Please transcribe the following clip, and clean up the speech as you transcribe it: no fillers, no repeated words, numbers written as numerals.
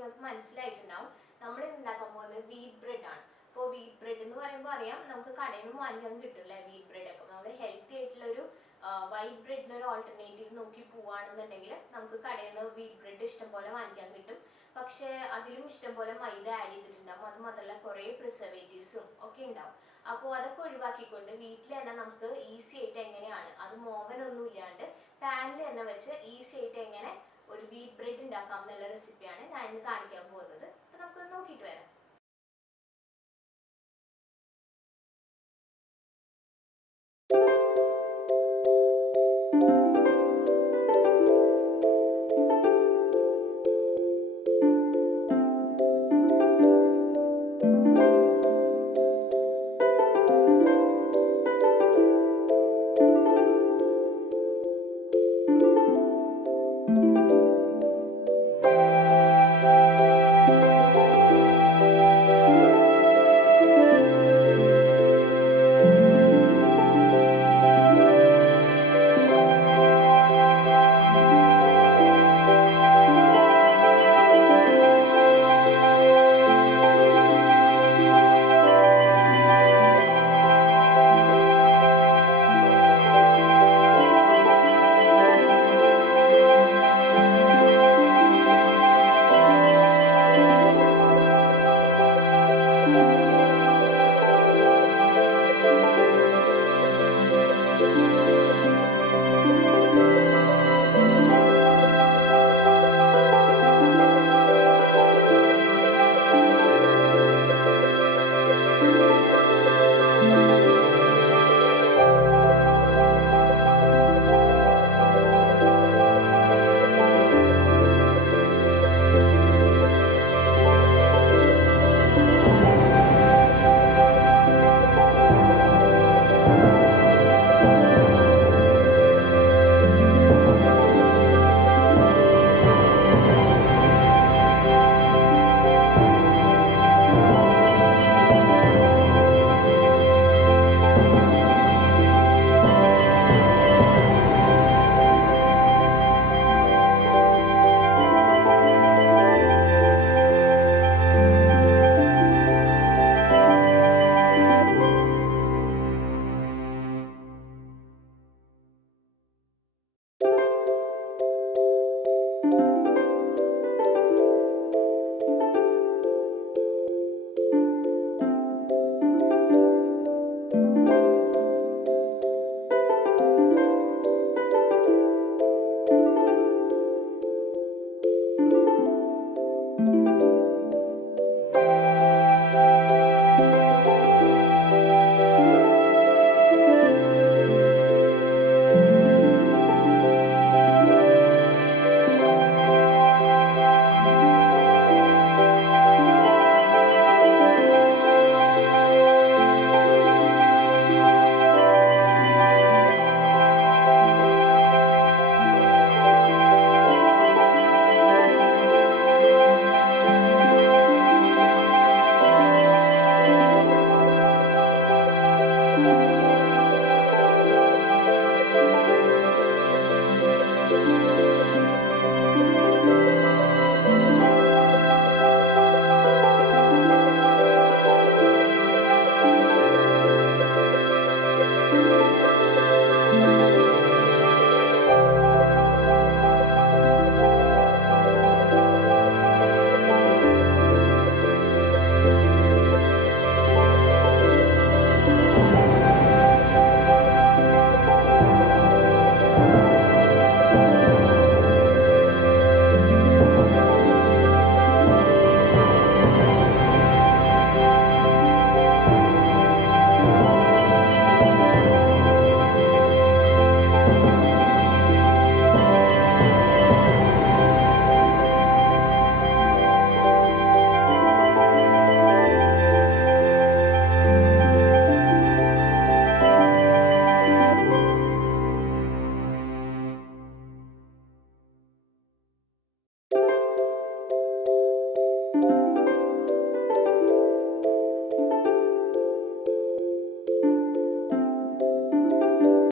നിങ്ങൾക്ക് മനസ്സിലായിട്ടുണ്ടാവും. നമ്മൾ ഉണ്ടാക്കാൻ പോകുന്നത് വീറ്റ് ബ്രെഡ് ആണ്. അപ്പോൾ വീറ്റ് ബ്രെഡ് എന്ന് പറയുമ്പോൾ അറിയാം, നമുക്ക് കടയിൽ നിന്ന് വാങ്ങിക്കാൻ കിട്ടും അല്ലേ വീറ്റ് ബ്രെഡ് ഒക്കെ. നമ്മൾ ഹെൽത്തി ആയിട്ടുള്ള ഒരു വൈറ്റ് ബ്രെഡിന് ഒരു ഓൾട്ടർനേറ്റീവ് നോക്കി പോവുകയാണെന്നുണ്ടെങ്കിൽ നമുക്ക് കടയിൽ നിന്ന് വീറ്റ് ബ്രെഡ് ഇഷ്ടം പോലെ വാങ്ങിക്കാൻ കിട്ടും. പക്ഷേ അതിലും ഇഷ്ടം പോലെ മൈദ ആഡ് ചെയ്തിട്ടുണ്ടാവും. അത് മാത്രമല്ല കുറേ പ്രിസർവേറ്റീവ്സും ഒക്കെ ഉണ്ടാവും. അപ്പോൾ അതൊക്കെ ഒഴിവാക്കിക്കൊണ്ട് വീട്ടിൽ തന്നെ നമുക്ക് ഈസി ആയിട്ട് എങ്ങനെയാണ്, അത് മോവനൊന്നും ഇല്ലാണ്ട് പാനിൽ തന്നെ വെച്ച് ഈസി ആയിട്ട് എങ്ങനെ ഒരു വീറ്റ് ബ്രെഡ് ഉണ്ടാക്കാം എന്നുള്ള റെസിപ്പിയാണ് ഞാൻ ഇന്ന് കാണിക്കാൻ പോകുന്നത്. അപ്പോൾ നമുക്ക് നോക്കിയിട്ട് വരാം.